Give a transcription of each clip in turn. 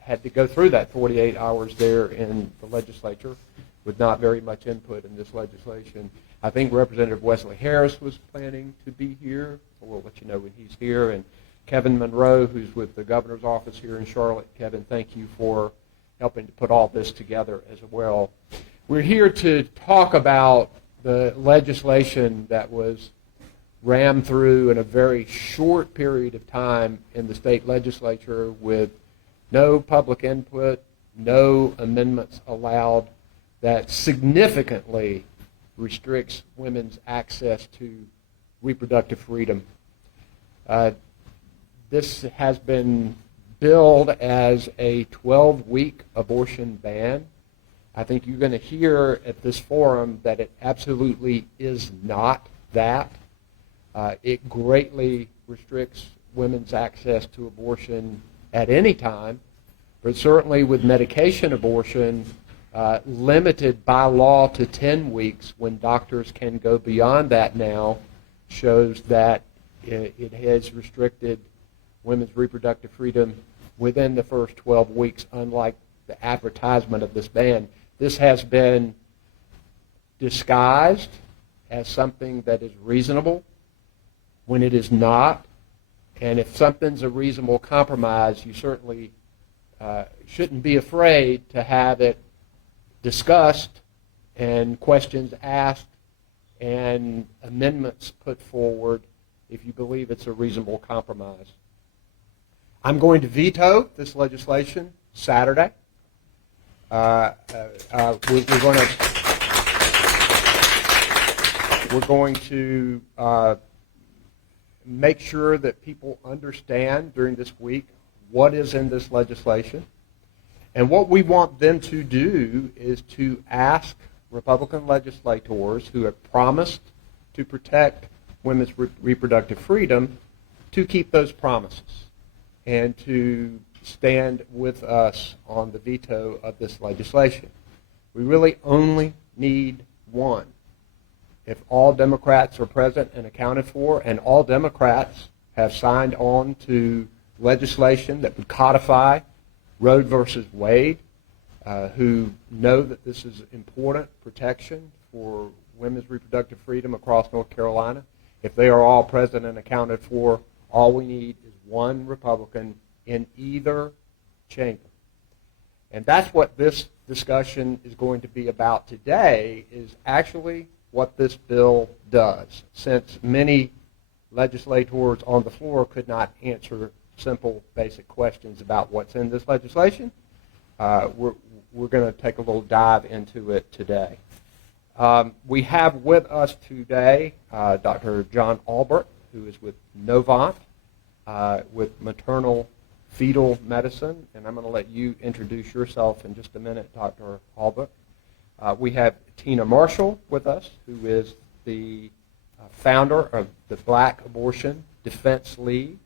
had to go through that 48 hours there in the legislature with not very much input in this legislation. I think Representative Wesley Harris was planning to be here, so we'll let you know when he's here. And Kevin Monroe, who's with the governor's office here in Charlotte. Kevin, thank you for helping to put all this together as well. We're here to talk about the legislation that was rammed through in a very short period of time in the state legislature with no public input, no amendments allowed, that significantly restricts women's access to reproductive freedom. This has been billed as a 12-week abortion ban. I think you're going to hear at this forum that it absolutely is not that. It greatly restricts women's access to abortion at any time, but certainly with medication abortion, limited by law to 10 weeks when doctors can go beyond that now, shows that it has restricted women's reproductive freedom within the first 12 weeks, unlike the advertisement of this ban. This has been disguised as something that is reasonable when it is not. And if something's a reasonable compromise, you certainly shouldn't be afraid to have it discussed and questions asked and amendments put forward if you believe it's a reasonable compromise. I'm going to veto this legislation Saturday. We're going to make sure that people understand during this week what is in this legislation. And what we want them to do is to ask Republican legislators who have promised to protect women's reproductive freedom to keep those promises and to stand with us on the veto of this legislation. We really only need one. If all Democrats are present and accounted for, and all Democrats have signed on to legislation that would codify Roe versus Wade, who know that this is important protection for women's reproductive freedom across North Carolina, if they are all present and accounted for, all we need is one Republican in either chamber. And that's what this discussion is going to be about today, is actually what this bill does, since many legislators on the floor could not answer simple, basic questions about what's in this legislation. We're going to take a little dive into it today. We have with us today Dr. John Albert, who is with Novant, with maternal fetal medicine, and I'm going to let you introduce yourself in just a minute, Dr. Albert. We have Tina Marshall with us, who is the founder of the Black Abortion Defense League.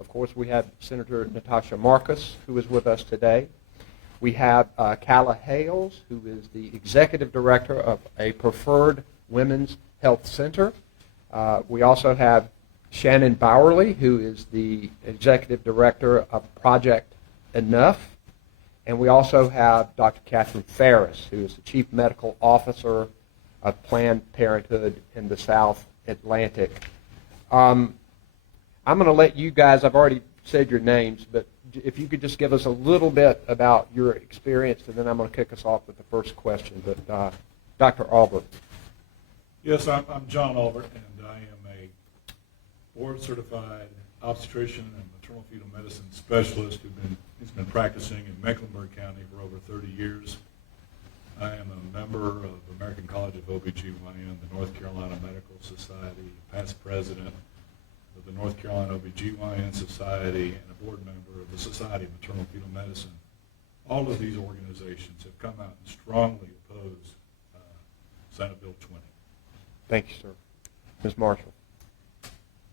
Of course, we have Senator Natasha Marcus, who is with us today. We have Calla Hales, who is the executive director of a preferred women's health center. We also have Shannon Bowerly, who is the executive director of Project Enough. And we also have Dr. Catherine Ferris, who is the chief medical officer of Planned Parenthood in the South Atlantic. I'm going to let you guys, I've already said your names, but if you could just give us a little bit about your experience, and then I'm going to kick us off with the first question. But Dr. Albert. Yes, I'm John Albert, and I am a board-certified obstetrician and maternal fetal medicine specialist who's been practicing in Mecklenburg County for over 30 years. I am a member of the American College of OBGYN, the North Carolina Medical Society, past president of the North Carolina OBGYN Society, and a board member of the Society of Maternal Fetal Medicine. All of these organizations have come out and strongly opposed Senate Bill 20. Thank you, sir. Ms. Marshall.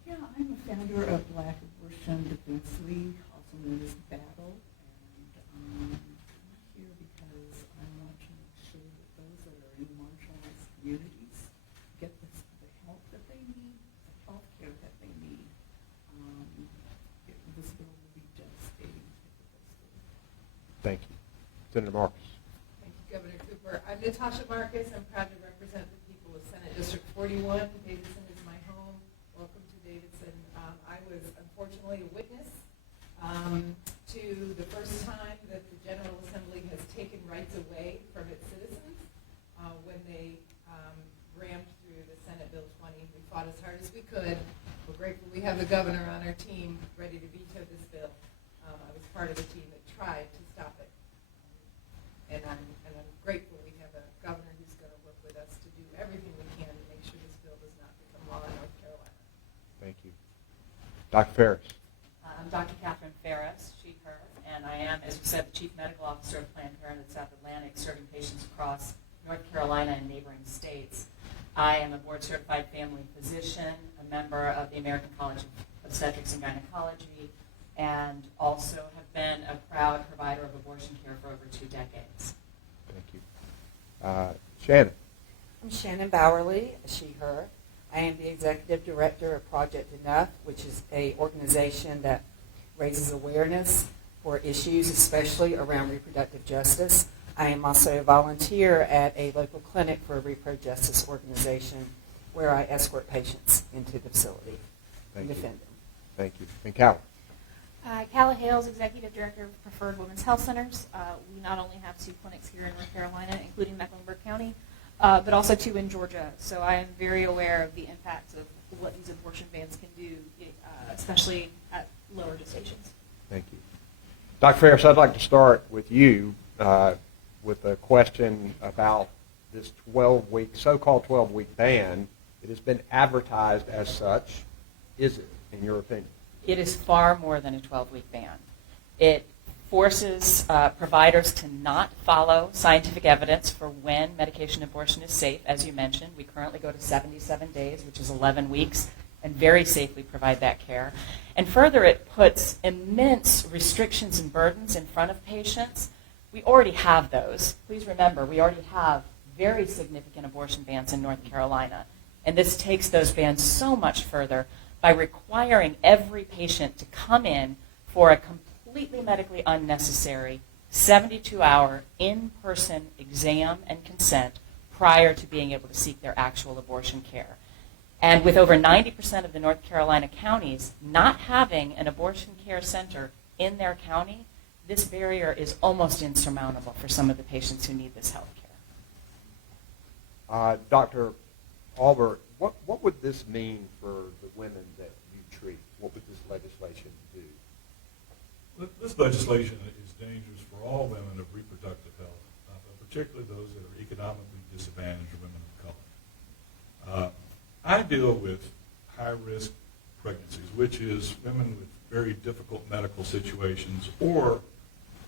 Yeah, I'm a founder of Black Abortion Defense League, also known as Battle, and I'm here because I want to make sure that those that are in marginalized communities get the help that they need, the health care that they need. This bill will be devastating if it goes through. Thank you. Senator Marcus. Thank you, Governor Cooper. I'm Natasha Marcus. I'm proud to represent the people of Senate District 41. Davidson is my home. Welcome to Davidson. I was unfortunately a witness to the first time that the General Assembly has taken rights away from its citizens when they rammed through the Senate Bill 20. We fought as hard as we could. We're grateful we have the governor on our team ready to veto this bill. I was part of the team that tried to stop it. And I'm grateful we have a governor who's going to work with us to do everything we can to make sure this bill does not become law in North Carolina. Thank you. Dr. Ferris. I'm Dr. Catherine Ferris, she, her, and I am, as you said, the Chief Medical Officer of Planned Parenthood South Atlantic, serving patients across North Carolina and neighboring states. I am a board-certified family physician, a member of the American College of Obstetrics and Gynecology, and also have been a proud provider of abortion care for over 2 decades. Thank you. Shannon. I'm Shannon Bowerly, a she, her. I am the executive director of Project Enough, which is an organization that raises awareness for issues, especially around reproductive justice. I am also a volunteer at a local clinic for a repro justice organization where I escort patients into the facility and defend them. Thank you. And Callie. Calla Hales, Executive Director of Preferred Women's Health Centers. We not only have 2 clinics here in North Carolina, including Mecklenburg County, but also 2 in Georgia. So I am very aware of the impacts of what these abortion bans can do, especially at lower gestations. Thank you. Dr. Ferris, I'd like to start with you with a question about this 12-week, so-called 12-week ban. It has been advertised as such. Is it, in your opinion? It is far more than a 12-week ban. It forces providers to not follow scientific evidence for when medication abortion is safe. As you mentioned, we currently go to 77 days, which is 11 weeks, and very safely provide that care. And further, it puts immense restrictions and burdens in front of patients. We already have those. Please remember, we already have very significant abortion bans in North Carolina. And this takes those bans so much further by requiring every patient to come in for a completely medically unnecessary 72-hour in-person exam and consent prior to being able to seek their actual abortion care. And with over 90% of the North Carolina counties not having an abortion care center in their county, this barrier is almost insurmountable for some of the patients who need this health care. Dr. Albert, what would this mean for the women that you treat? What would this legislation do? This legislation is dangerous for all women of reproductive health, but particularly those that are economically disadvantaged or women of color. I deal with high-risk pregnancies, which is women with very difficult medical situations or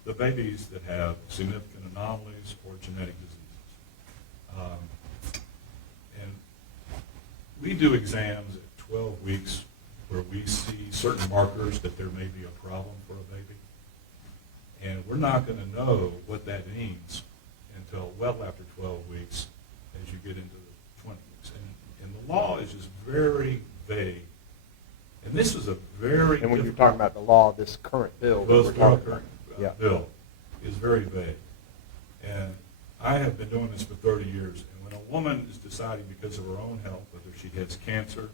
the babies that have significant anomalies or genetic diseases. And we do exams at 12 weeks where we see certain markers that there may be a problem for a baby. And we're not going to know what that means until well after 12 weeks as you get into the 20 weeks. And the law is just very vague. And this is a very And when you're talking about the law, this current bill that we're talking about. bill is very vague. And I have been doing this for 30 years. And when a woman is deciding because of her own health, whether she has cancer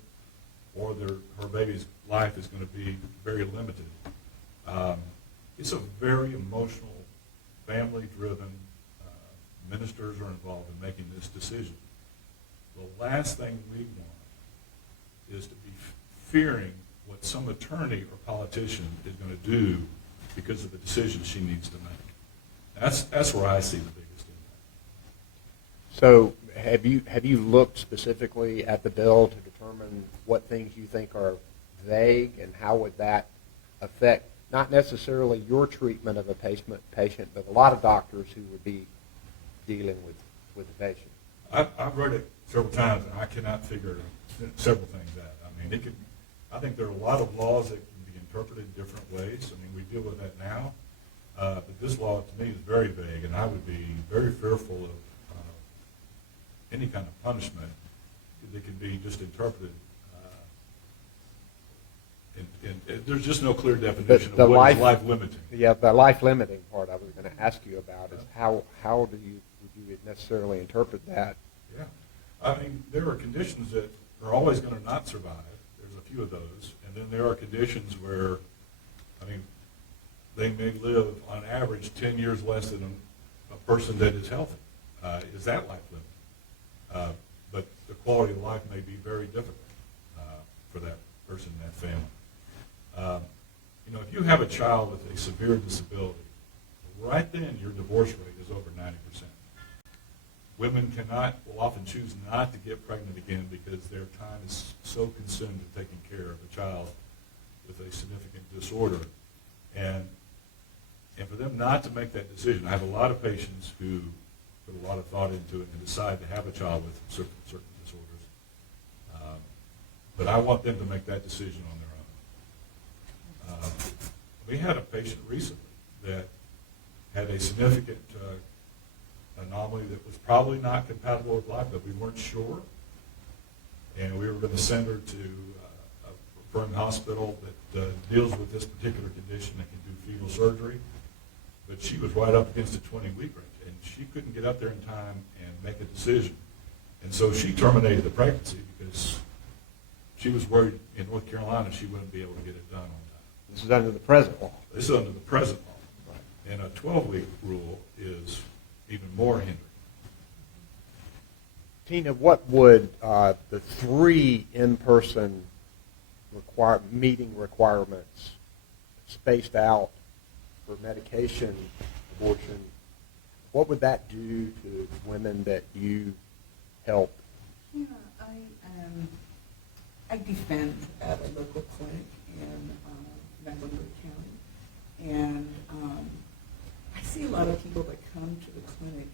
or her baby's life is going to be very limited, it's a very emotional, family-driven, ministers are involved in making this decision. The last thing we want is to be fearing what some attorney or politician is going to do because of the decision she needs to make. That's where I see the biggest impact. So have you looked specifically at the bill to determine what things you think are vague and how would that affect not necessarily your treatment of a patient, but a lot of doctors who would be dealing with the patient? I've read it several times, and I cannot figure several things out. I mean, I think there are a lot of laws that can be interpreted in different ways. I mean, we deal with that now, but this law to me is very vague, and I would be very fearful of any kind of punishment that can be just interpreted And there's just no clear definition The of what is life- life limiting. Yeah, the life limiting part I was going to ask you about is how would you necessarily interpret that? Yeah. I mean, there are conditions that are always going to not survive. There's a few of those. And then there are conditions where, I mean, they may live on average 10 years less than a person that is healthy. Is that life limiting? But the quality of life may be very difficult for that person and that family. You know, if you have a child with a severe disability, right then your divorce rate is over 90%. Women will often choose not to get pregnant again because their time is so consumed with taking care of a child with a significant disorder. And for them not to make that decision, I have a lot of patients who put a lot of thought into it and decide to have a child with certain disorders. But I want them to make that decision on their own. We had a patient recently that had a significant anomaly that was probably not compatible with life, but we weren't sure. And we were going to send her to a referring hospital that deals with this particular condition that can do fetal surgery. But she was right up against a 20-week range, and she couldn't get up there in time and make a decision. And so she terminated the pregnancy because she was worried in North Carolina she wouldn't be able to get it done on time. This is under the present law. This is under the present law. And a 12-week rule is even more hindering. Tina, what would the 3 in-person meeting requirements spaced out for medication abortion, what would that do to women that you help? Yeah, I defend at a local clinic in Mecklenburg County, and I see a lot of people that come to the clinic,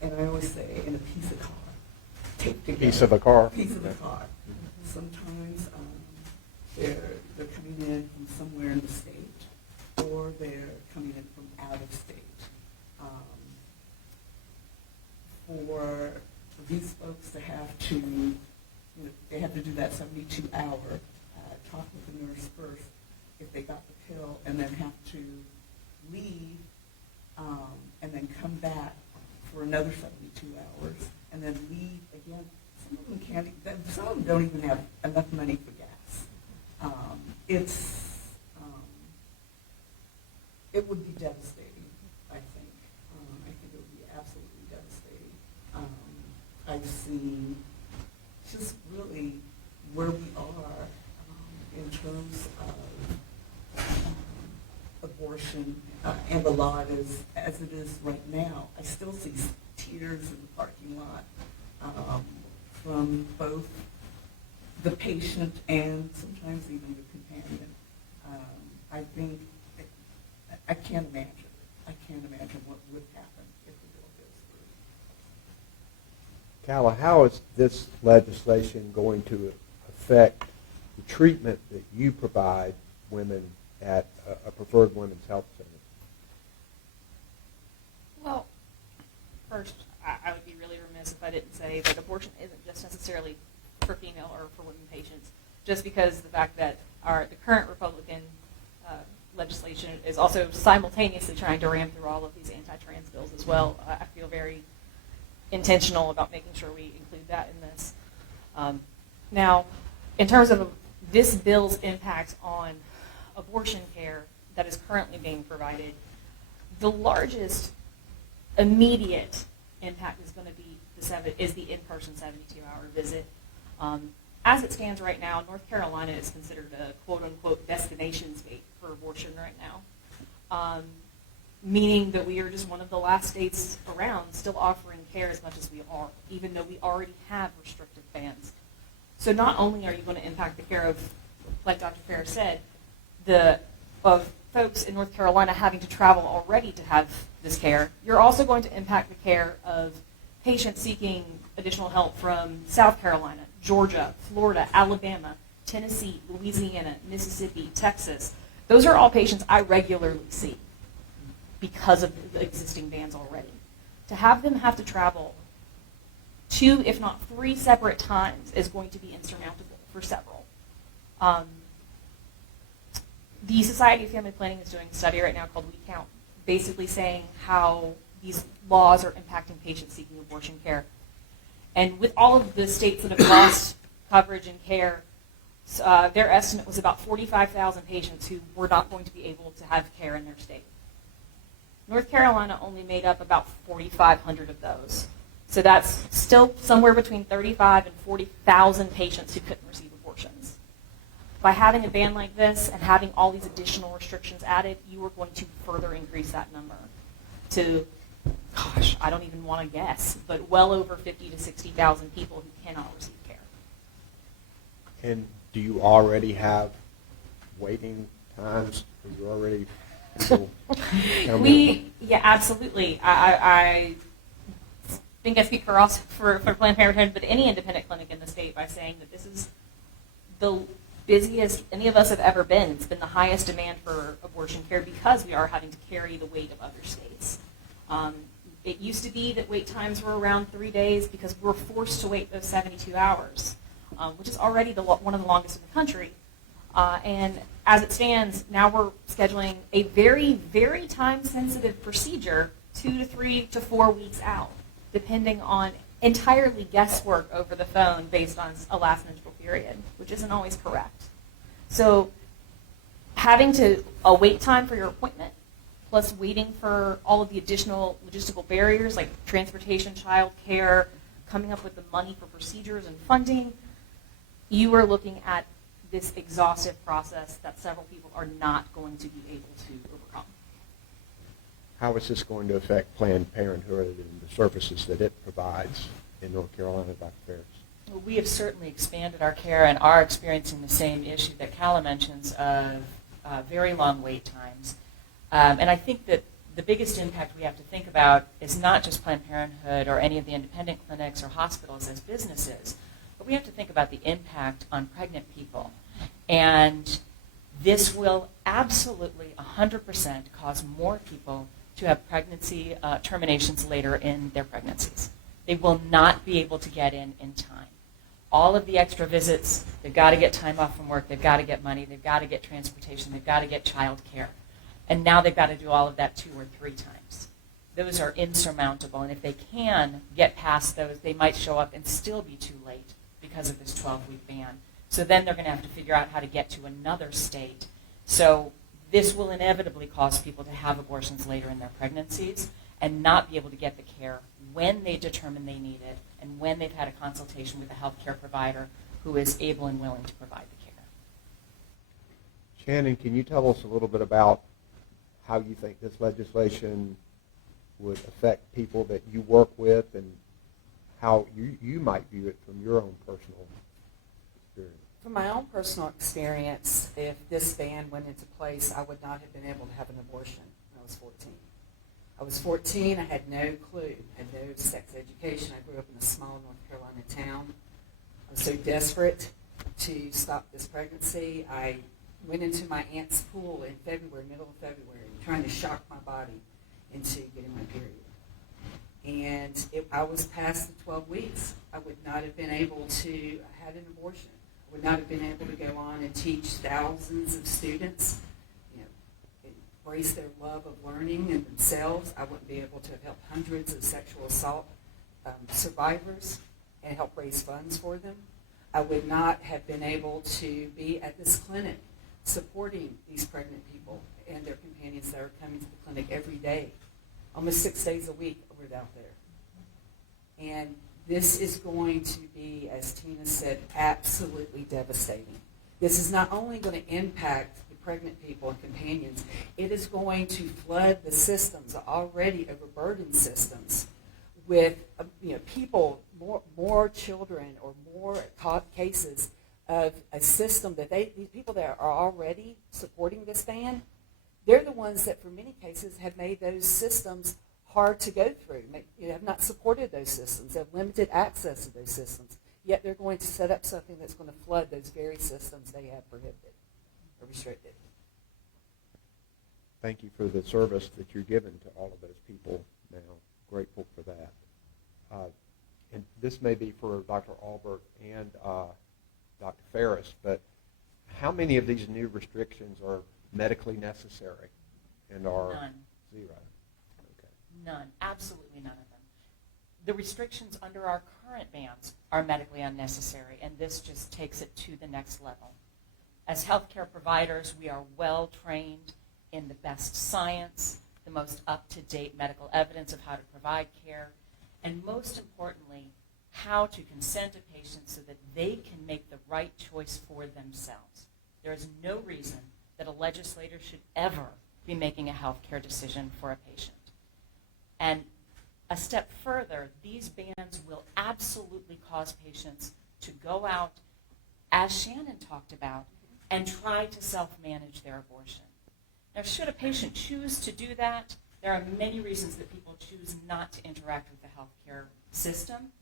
and I always say, in a piece of car, taped together. Piece of a car? Piece of a car. Sometimes they're coming in from somewhere in the state, or they're coming in from out of state. For these folks to have to, they have to do that 72-hour, talk with the nurse first if they got the pill, and then have to leave, and then come back for another 72 hours, and then leave again. Some of them can't, some of them don't even have enough money for gas. It would be devastating, I think. I think it would be absolutely devastating. I've seen just really where we are in terms of abortion and the law as it is right now. I still see tears in the parking lot from both the patient and sometimes even the companion. I think, I can't imagine. I can't imagine what would happen if the bill goes through. Calla, how is this legislation going to affect the treatment that you provide women at a preferred women's health center? Well, first, I would be really remiss if I didn't say that abortion isn't just necessarily for female or for women patients, just because the fact that the current Republican legislation is also simultaneously trying to ram through all of these anti-trans bills as well. I feel very intentional about making sure we include that in this. Now, in terms of this bill's impact on abortion care that is currently being provided, the largest immediate impact is going to be the in-person 72-hour visit. As it stands right now, North Carolina is considered a quote-unquote destination state for abortion right now, meaning that we are just one of the last states around still offering care as much as we are, even though we already have restrictive bans. So not only are you going to impact the care of, like Dr. Fair said, of folks in North Carolina having to travel already to have this care, you're also going to impact the care of patients seeking additional help from South Carolina, Georgia, Florida, Alabama, Tennessee, Louisiana, Mississippi, Texas. Those are all patients I regularly see because of the existing bans already. To have them have to travel 2, if not 3 separate times is going to be insurmountable for several. the Society of Family Planning is doing a study right now called We Count, basically saying how these laws are impacting patients seeking abortion care. And with all of the states that have lost coverage and care, their estimate was about 45,000 patients who were not going to be able to have care in their state. North Carolina only made up about 4,500 of those. So that's still somewhere between 35 and 40,000 patients who couldn't receive abortions. By having a ban like this and having all these additional restrictions added, you are going to further increase that number to, gosh, I don't even want to guess, but well over 50 to 60,000 people who cannot receive care. And do you already have waiting times? Are you already people tell me? Yeah, absolutely. I think I speak for us for Planned Parenthood, but any independent clinic in the state by saying that this is the busiest any of us have ever been. It's been the highest demand for abortion care because we are having to carry the weight of other states. It used to be that wait times were around 3 days because we were forced to wait those 72 hours, which is already one of the longest in the country. And as it stands, now we're scheduling a very, very time-sensitive procedure 2 to 3 to 4 weeks out, depending on entirely guesswork over the phone based on a last menstrual period, which isn't always correct. So having a wait time for your appointment, plus waiting for all of the additional logistical barriers like transportation, child care, coming up with the money for procedures and funding, you are looking at this exhaustive process that several people are not going to be able to overcome. How is this going to affect Planned Parenthood and the services that it provides in North Carolina, Dr. Ferris? Well, we have certainly expanded our care and are experiencing the same issue that Calla mentions of very long wait times. And I think that the biggest impact we have to think about is not just Planned Parenthood or any of the independent clinics or hospitals as businesses, but we have to think about the impact on pregnant people. And this will absolutely 100% cause more people to have pregnancy terminations later in their pregnancies. They will not be able to get in time. All of the extra visits, they've got to get time off from work, they've got to get money, they've got to get transportation, they've got to get child care. And now they've got to do all of that 2 or 3 times. Those are insurmountable, and if they can get past those, they might show up and still be too late because of this 12-week ban. So then they're going to have to figure out how to get to another state. So this will inevitably cause people to have abortions later in their pregnancies and not be able to get the care when they determine they need it and when they've had a consultation with a healthcare provider who is able and willing to provide the care. Shannon, can you tell us a little bit about how you think this legislation would affect people that you work with and how you might view it from your own personal experience? From my own personal experience, if this ban went into place, I would not have been able to have an abortion when I was 14. I was 14, I had no clue, had no sex education. I grew up in a small North Carolina town. I was so desperate to stop this pregnancy. I went into my aunt's pool in February, middle of February, trying to shock my body into getting my period. And I was past the 12 weeks. I would not have been able to have had an abortion. I would not have been able to go on and teach thousands of students, embrace their love of learning and themselves. I wouldn't be able to have helped hundreds of sexual assault survivors and help raise funds for them. I would not have been able to be at this clinic supporting these pregnant people and their companions that are coming to the clinic every day. Almost 6 days a week we're out there. And this is going to be, as Tina said, absolutely devastating. This is not only going to impact the pregnant people and companions, it is going to flood the systems, the already overburdened systems, with people, more children or more cases of a system that these people that are already supporting this ban, they're the ones that for many cases have made those systems hard to go through. Have not supported those systems, have limited access to those systems, yet they're going to set up something that's going to flood those very systems they have prohibited or restricted. Thank you for the service that you're giving to all of those people now. Grateful for that. And this may be for Dr. Albert and Dr. Ferris, but how many of these new restrictions are medically necessary and are None. zero? Okay. None. Absolutely none of them. The restrictions under our current bans are medically unnecessary, and this just takes it to the next level. As healthcare providers, we are well trained in the best science, the most up-to-date medical evidence of how to provide care, and most importantly, how to consent a patient so that they can make the right choice for themselves. There is no reason that a legislator should ever be making a healthcare decision for a patient. And a step further, these bans will absolutely cause patients to go out, as Shannon talked about, and try to self-manage their abortion. Now, should a patient choose to do that, there are many reasons that people choose not to interact with the healthcare system.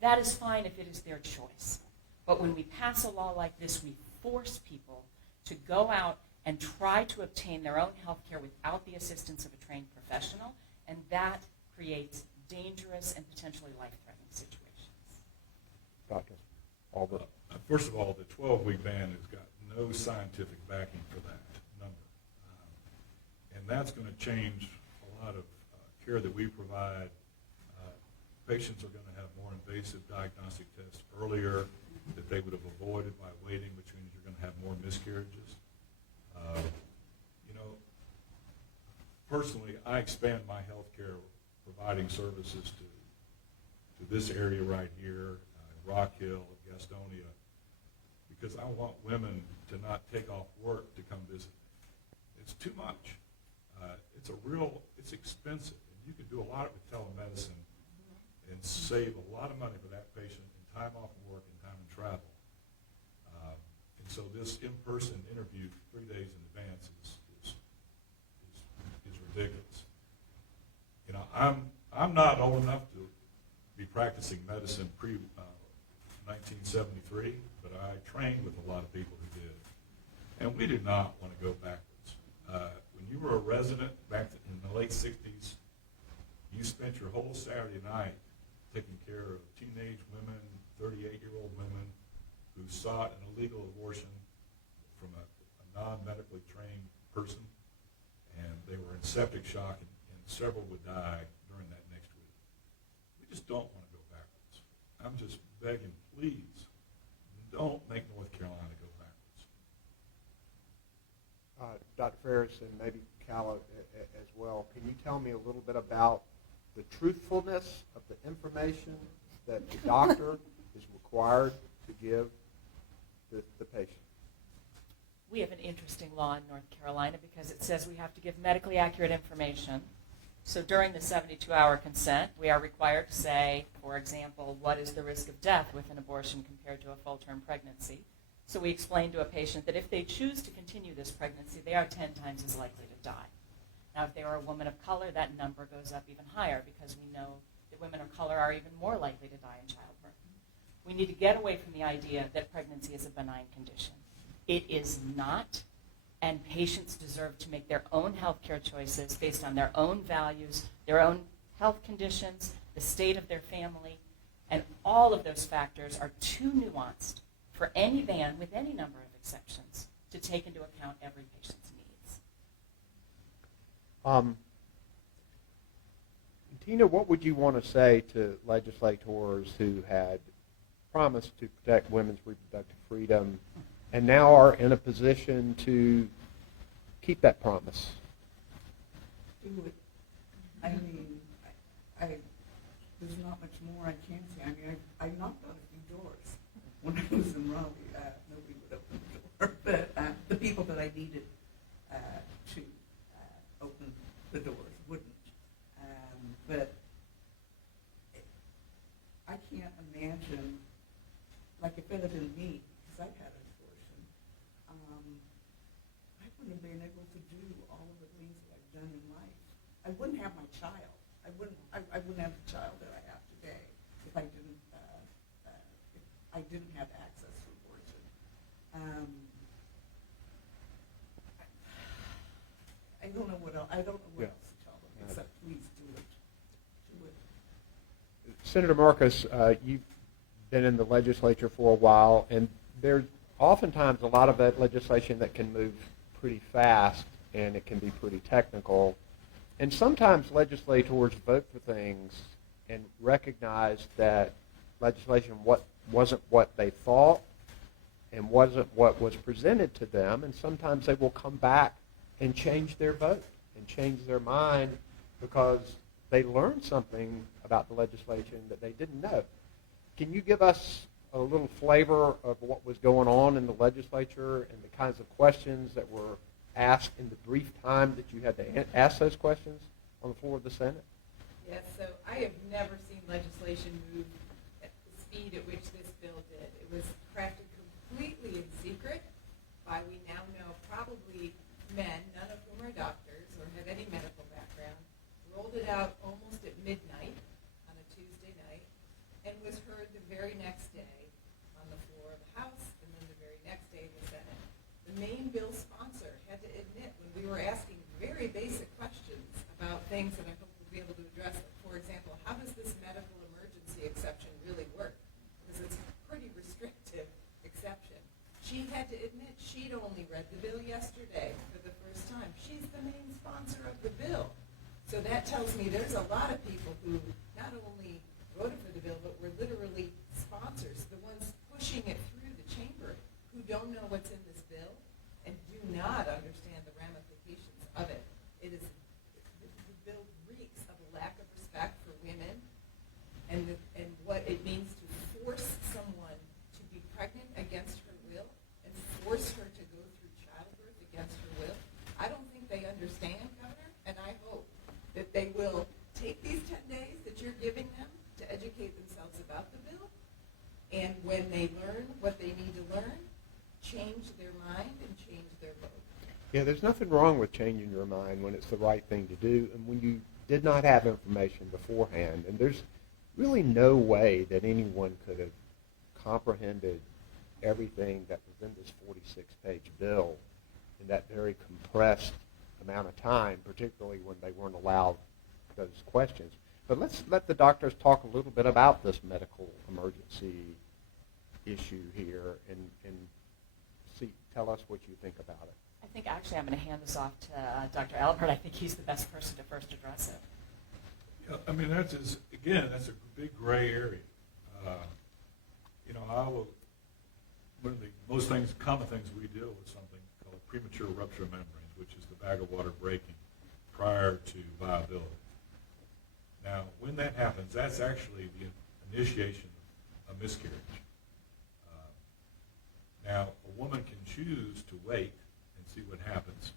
That is fine if it is their choice. But when we pass a law like this, we force people to go out and try to obtain their own health care without the assistance of a trained professional, and that creates dangerous and potentially life-threatening situations. Dr. Albert. First of all, the 12-week ban has got no scientific backing for that number. And that's going to change a lot of care that we provide. Patients are going to have more invasive diagnostic tests earlier that they would have avoided by waiting, which means you're going to have more miscarriages. Personally, I expand my healthcare providing services to this area right here, Rock Hill, Gastonia, because I want women to not take off work to come visit me. It's too much. It's expensive. And you can do a lot with telemedicine and save a lot of money for that patient in time off of work and time in travel. And so this in-person interview 3 days in advance is ridiculous. I'm not old enough to be practicing medicine pre-1973, but I trained with a lot of people who did. And we do not want to go backwards. When you were a resident back in the late 60s, you spent your whole Saturday night taking care of teenage women, 38-year-old women who sought an illegal abortion from a non-medically trained person, and they were in septic shock, and several would die during that next week. We just don't want to go backwards. I'm just begging, please, don't make North Carolina go backwards. Dr. Ferris and maybe Cal as well, can you tell me a little bit about the truthfulness of the information that the doctor is required to give the patient? We have an interesting law in North Carolina because it says we have to give medically accurate information. So during the 72-hour consent, we are required to say, for example, what is the risk of death with an abortion compared to a full-term pregnancy. So we explain to a patient that if they choose to continue this pregnancy, they are 10 times as likely to die. Now, if they are a woman of color, that number goes up even higher because we know that women of color are even more likely to die in childbirth. We need to get away from the idea that pregnancy is a benign condition. It is not, and patients deserve to make their own healthcare choices based on their own values, their own health conditions, the state of their family, and all of those factors are too nuanced for any ban with any number of exceptions to take into account every patient's needs. Tina, what would you want to say to legislators who had promised to protect women's reproductive freedom and now are in a position to keep that promise? Do it. I mean, there's not much more I can say. I mean, I knocked on a few doors when I was in Raleigh. Nobody would open the door, but the people that I needed to open the doors wouldn't. But I can't imagine, like if it had been me, because I've had an abortion, I wouldn't have been able to do all of the things that I've done in life. I wouldn't have my child. I wouldn't have the child that I have today if I didn't have access to abortion. I don't know what else. I don't know what else to tell them except please do it. Do it. Senator Marcus, you've been in the legislature for a while, and there's oftentimes a lot of that legislation that can move pretty fast, and it can be pretty technical. And sometimes legislators vote for things and recognize that legislation wasn't what they thought and wasn't what was presented to them, and sometimes they will come back and change their vote and change their mind because they learned something about the legislation that they didn't know. Can you give us a little flavor of what was going on in the legislature and the kinds of questions that were asked in the brief time that you had to ask those questions on the floor of the Senate? Yes, so I have never seen legislation move at the speed at which this bill did. It was crafted completely in secret by, we now know, probably men, none of whom are doctors or have any medical background, rolled it out almost at midnight on a Tuesday night, and was heard the very next day on the floor of the House, and then the very next day in the Senate. The main bill sponsor had to admit when we were asking very basic questions about things that I hope we'll be able to address, like, for example, how does this medical emergency exception really work? Because it's a pretty restrictive exception. She had to admit she'd only read the bill yesterday for the first time. She's the main sponsor of the bill. So that tells me there's a lot of people who not only voted for the bill, but were literally sponsors, the ones pushing it through the chamber, who don't know what's in this bill and do not understand the ramifications of it. The bill reeks of a lack of respect for women and what it means to force someone to be pregnant against her will and force her to go through childbirth against her will. I don't think they understand, Governor, and I hope that they will take these 10 days that you're giving them to educate themselves about the bill, and when they learn what they need to learn, change their mind and change their vote. Yeah, there's nothing wrong with changing your mind when it's the right thing to do and when you did not have information beforehand. And there's really no way that anyone could have comprehended everything that was in this 46-page bill in that very compressed amount of time, particularly when they weren't allowed those questions. But let's let the doctors talk a little bit about this medical emergency issue here and tell us what you think about it. I think actually I'm going to hand this off to Dr. Albert. I think he's the best person to first address it. Yeah, I mean, that's a big gray area. One of the most common things we deal with something called premature rupture of membranes, which is the bag of water breaking prior to viability. Now, when that happens, that's actually the initiation of miscarriage. Now, a woman can choose to wait and see what happens.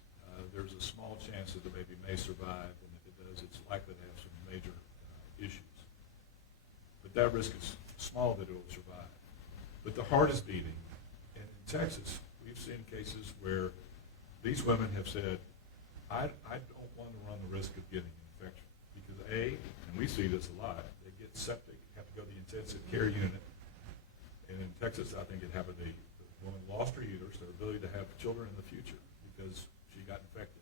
There's a small chance that the baby may survive, and if it does, it's likely to have some major issues. But that risk is small that it will survive. But the heart is beating. And in Texas, we've seen cases where these women have said, I don't want to run the risk of getting an infection. Because and we see this a lot, they get septic, have to go to the intensive care unit. And in Texas, I think it happened, the woman lost her uterus, their ability to have children in the future because she got infected.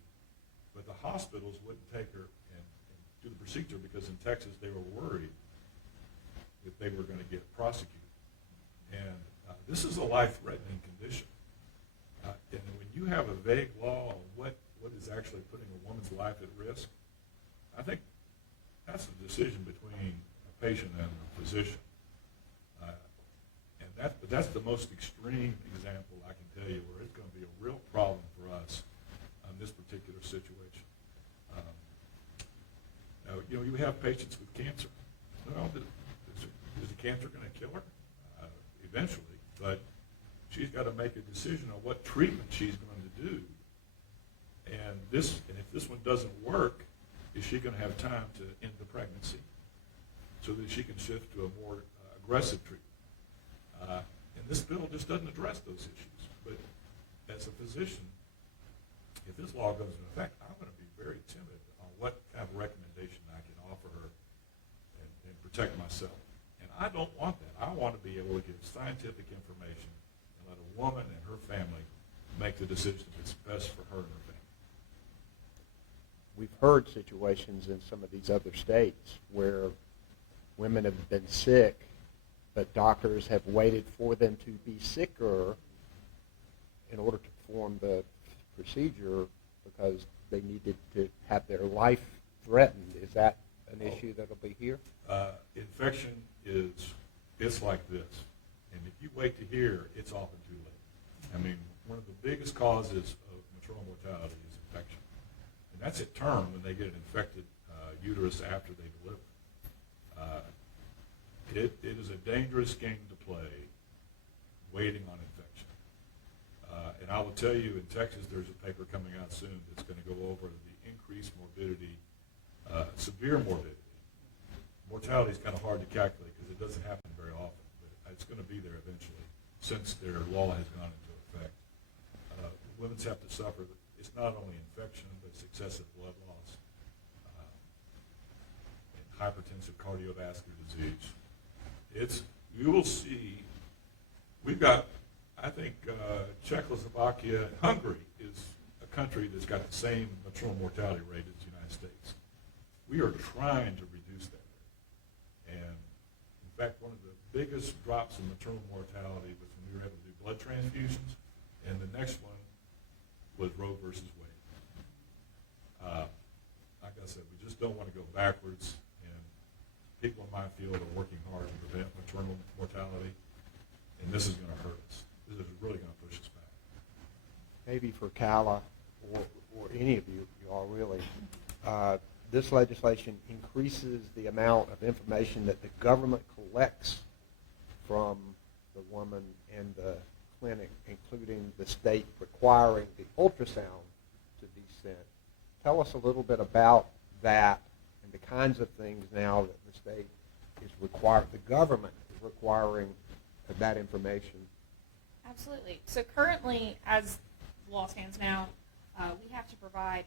But the hospitals wouldn't take her and do the procedure because in Texas they were worried that they were going to get prosecuted. And this is a life-threatening condition. And when you have a vague law on what is actually putting a woman's life at risk, I think that's a decision between a patient and a physician. But that's the most extreme example I can tell you where it's going to be a real problem for us on this particular situation. Now, you have patients with cancer. Well, is the cancer going to kill her? Eventually, but she's got to make a decision on what treatment she's going to do. And if this one doesn't work, is she going to have time to end the pregnancy so that she can shift to a more aggressive treatment? And this bill just doesn't address those issues. But as a physician, if this law goes into effect, I'm going to be very timid on what kind of recommendation I can offer her and protect myself. And I don't want that. I want to be able to give scientific information and let a woman and her family make the decision that's best for her and her family. We've heard situations in some of these other states where women have been sick, but doctors have waited for them to be sicker in order to perform the procedure because they needed to have their life threatened. Is that an issue that'll be here? Infection it's like this. And if you wait to hear, it's often too late. I mean, one of the biggest causes of maternal mortality is infection. And that's at term when they get an infected uterus after they deliver. It is a dangerous game to play waiting on infection. And I will tell you, in Texas, there's a paper coming out soon that's going to go over the increased morbidity, severe morbidity. Mortality is kind of hard to calculate because it doesn't happen very often, but it's going to be there eventually since their law has gone into effect. Women have to suffer. It's not only infection, but it's excessive blood loss, and hypertensive cardiovascular disease. You will see, we've got, I think Czechoslovakia, Hungary is a country that's got the same maternal mortality rate as the United States. We are trying to reduce that. And in fact, one of the biggest drops in maternal mortality was when we were able to do blood transfusions, and the next one was Roe versus Wade. Like I said, we just don't want to go backwards, and people in my field are working hard to prevent maternal mortality, and this is going to hurt us. This is really going to push us back. Maybe for Calla or any of you all really, this legislation increases the amount of information that the government collects from the woman and the clinic, including the state requiring the ultrasound to be sent. Tell us a little bit about that and the kinds of things now that the state is required, the government is requiring that information. Absolutely. So currently, as the law stands now, we have to provide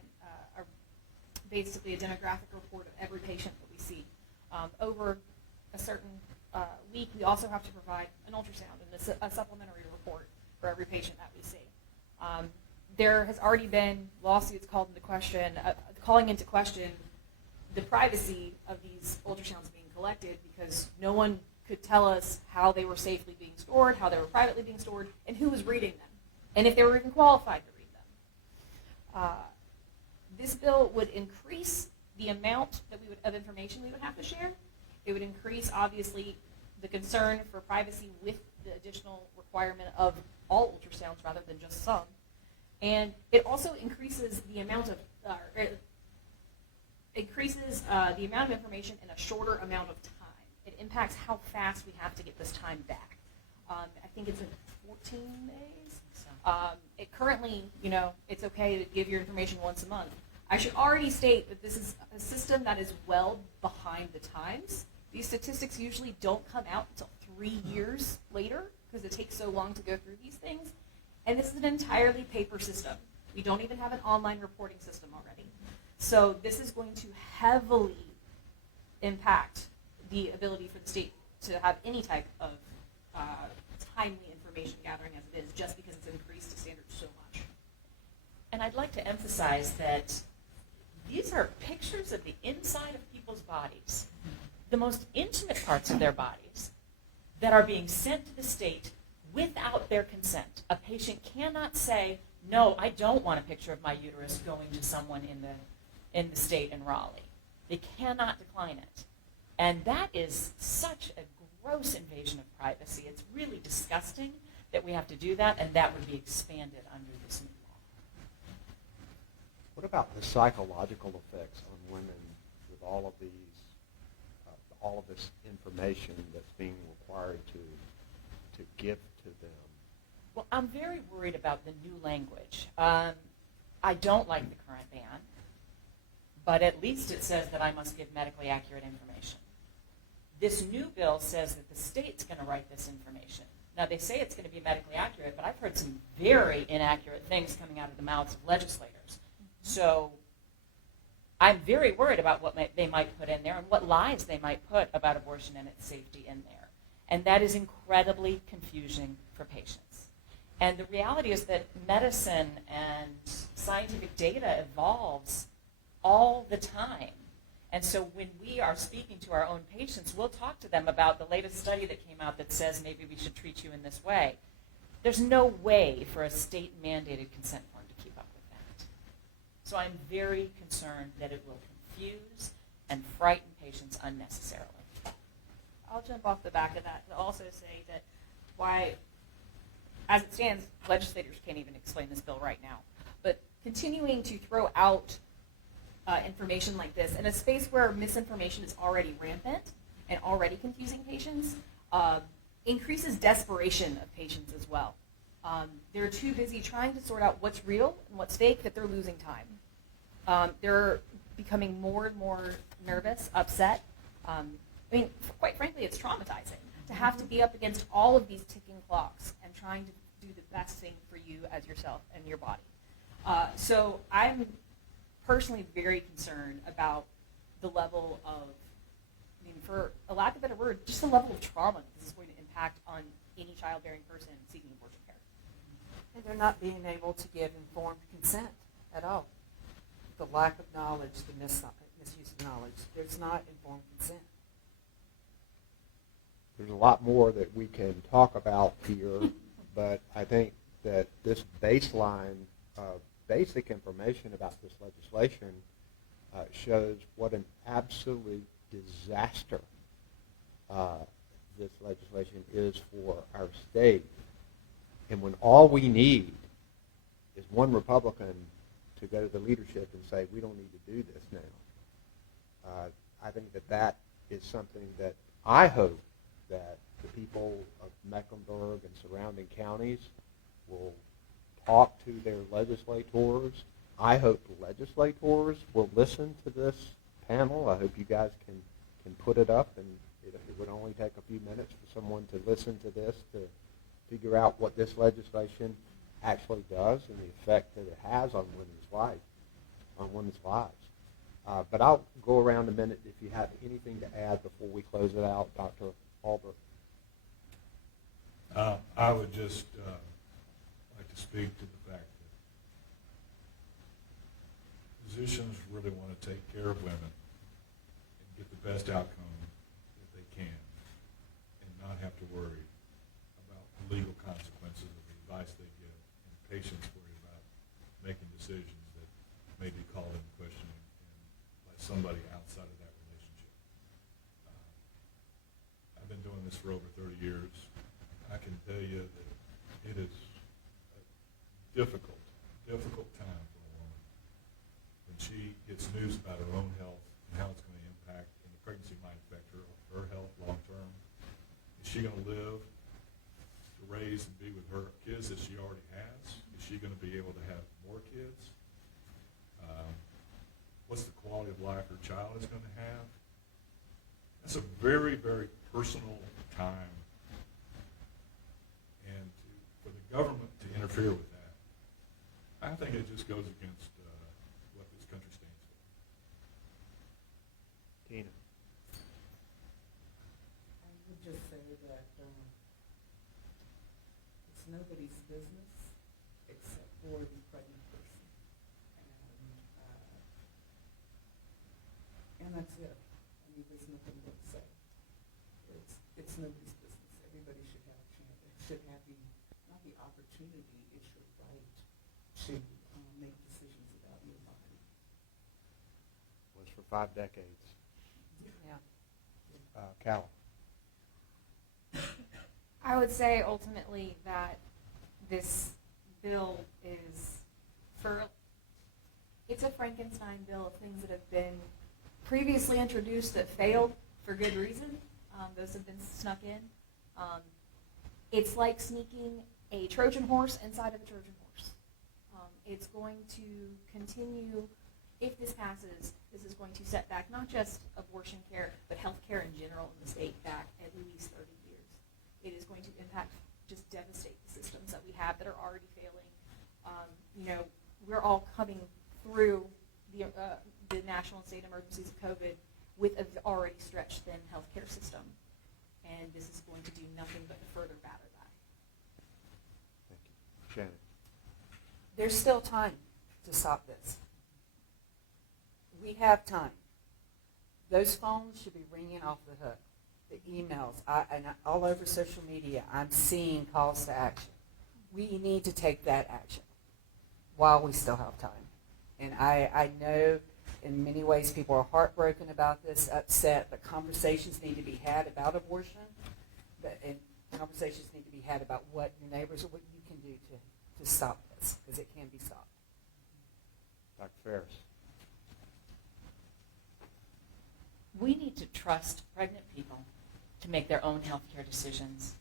basically a demographic report of every patient that we see. Over a certain week, we also have to provide an ultrasound and a supplementary report for every patient that we see. There has already been lawsuits calling into question the privacy of these ultrasounds being collected because no one could tell us how they were safely being stored, how they were privately being stored, and who was reading them, and if they were even qualified to read them. This bill would increase the amount of information we would have to share. It would increase, obviously, the concern for privacy with the additional requirement of all ultrasounds rather than just some. And it also increases the amount of information in a shorter amount of time. It impacts how fast we have to get this time back. I think it's in 14 days. It currently, it's okay to give your information once a month. I should already state that this is a system that is well behind the times. These statistics usually don't come out until 3 years later because it takes so long to go through these things. And this is an entirely paper system. We don't even have an online reporting system already. So this is going to heavily impact the ability for the state to have any type of timely information gathering as it is, just because it's increased the standards so much. And I'd like to emphasize that these are pictures of the inside of people's bodies, the most intimate parts of their bodies, that are being sent to the state without their consent. A patient cannot say, no, I don't want a picture of my uterus going to someone in the state in Raleigh. They cannot decline it. And that is such a gross invasion of privacy. It's really disgusting that we have to do that, and that would be expanded under this new law. What about the psychological effects on women with all of these, all of this information that's being required to give to them? Well, I'm very worried about the new language. I don't like the current ban, but at least it says that I must give medically accurate information. This new bill says that the state's going to write this information. Now, they say it's going to be medically accurate, but I've heard some very inaccurate things coming out of the mouths of legislators. So I'm very worried about what they might put in there and what lies they might put about abortion and its safety in there. And that is incredibly confusing for patients. And the reality is that medicine and scientific data evolves all the time. And so when we are speaking to our own patients, we'll talk to them about the latest study that came out that says maybe we should treat you in this way. There's no way for a state-mandated consent form to keep up with So I'm very concerned that it will confuse and frighten patients unnecessarily. I'll jump off the back of that to also say that why, as it stands, legislators can't even explain this bill right now. But continuing to throw out information like this in a space where misinformation is already rampant and already confusing patients increases desperation of patients as well. They're too busy trying to sort out what's real and what's fake that they're losing time. They're becoming more and more nervous, upset. I mean, quite frankly, it's traumatizing to have to be up against all of these ticking clocks and trying to do the best thing for you as yourself and your body. So I'm personally very concerned about the level of, I mean, for a lack of a better word, just the level of trauma that this is going to impact on any childbearing person seeking abortion care. And they're not being able to give informed consent at all. The lack of knowledge, the misuse of knowledge, there's not informed consent. There's a lot more that we can talk about here, but I think that this baseline of basic information about this legislation shows what an absolute disaster this legislation is for our state. And when all we need is one Republican to go to the leadership and say, we don't need to do this now, I think that that is something that I hope that the people of Mecklenburg and surrounding counties will talk to their legislators. I hope the legislators will listen to this panel. I hope you guys can put it up, and it would only take a few minutes for someone to listen to this to figure out what this legislation actually does and the effect that it has on women's lives. But I'll go around a minute if you have anything to add before we close it out, Dr. Albert. I would just like to speak to the fact that physicians really want to take care of women and get the best outcome that they can and not have to worry about the legal consequences of the advice they give, and patients worry about making decisions that may be called into questioning by somebody outside of that relationship. I've been doing this for over 30 years. I can tell you that it is a difficult time for a woman when she gets news about her own health and how it's going to impact, and the pregnancy might affect her health long term. Is she going to live to raise and be with her kids that she already has? Is she going to be able to have more kids? What's the quality of life her child is going to have? That's a very, very personal time. And for the government to interfere with that, I think it just goes against what this country stands for. Tina. I would just say that it's nobody's business except for the pregnant person. And that's it. I mean, there's nothing more to say. It's nobody's business. Everybody should have a chance. It should have not the opportunity, it's your right to make decisions about your body. Was for 5 decades. Yeah. Cal. I would say ultimately that this bill is it's a Frankenstein bill of things that have been previously introduced that failed for good reason. Those have been snuck in. It's like sneaking a Trojan horse inside of a Trojan horse. It's going to continue, if this passes, this is going to set back not just abortion care, but health care in general in the state back at least 30 years. It is going to impact, just devastate the systems that we have that are already failing. We're all coming through the national and state emergencies of COVID with an already stretched thin healthcare system. And this is going to do nothing but further batter that. Thank you. Shannon. There's still time to stop this. We have time. Those phones should be ringing off the hook. The emails, and all over social media, I'm seeing calls to action. We need to take that action while we still have time. And I know in many ways people are heartbroken about this, upset, but conversations need to be had about abortion. And conversations need to be had about what your neighbors or what you can do to stop this, because it can be stopped. Dr. Ferris. We need to trust pregnant people to make their own healthcare decisions.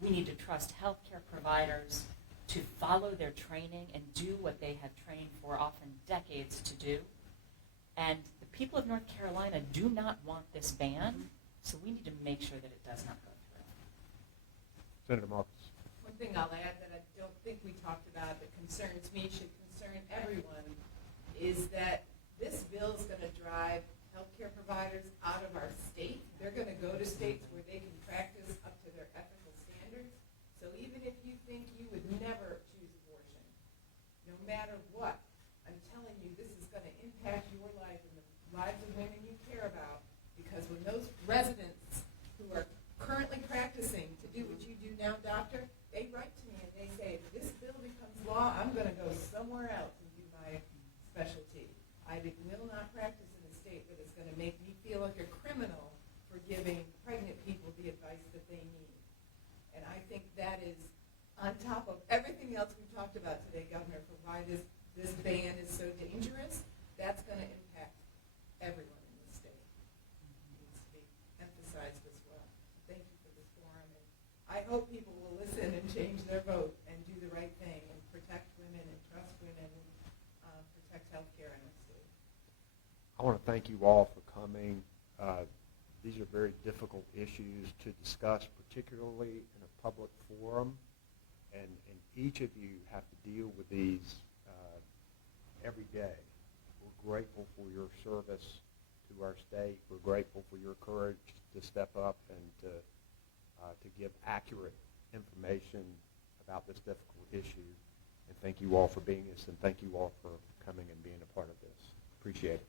We need to trust healthcare providers to follow their training and do what they have trained for often decades to do. And the people of North Carolina do not want this ban, so we need to make sure that it does not go through. Senator Marcus. One thing I'll add that I don't think we talked about that concerns me, should concern everyone, is that this bill is going to drive healthcare providers out of our state. They're going to go to states where they can practice up to their ethical standards. So even if you think you would never choose abortion, no matter what, I'm telling you, this is going to impact your life and the lives of women you care about, because when those residents who are currently practicing to do what you do now, doctor, they write to me and they say, if this bill becomes law, I'm going to go somewhere else and do my specialty. I will not practice in a state that is going to make me feel like a criminal for giving pregnant people the advice that they need. And I think that is on top of everything else we talked about today, Governor, for why this ban is so dangerous. That's going to impact everyone in the state. It needs to be emphasized as well. Thank you for this forum. And I hope people will listen and change their vote and do the right thing and protect women and trust women and protect health care in our state. I want to thank you all for coming. These are very difficult issues to discuss, particularly in a public forum, and each of you have to deal with these every day. We're grateful for your service to our state. We're grateful for your courage to step up and to give accurate information about this difficult issue. And thank you all for being this, and thank you all for coming and being a part of this. Appreciate it.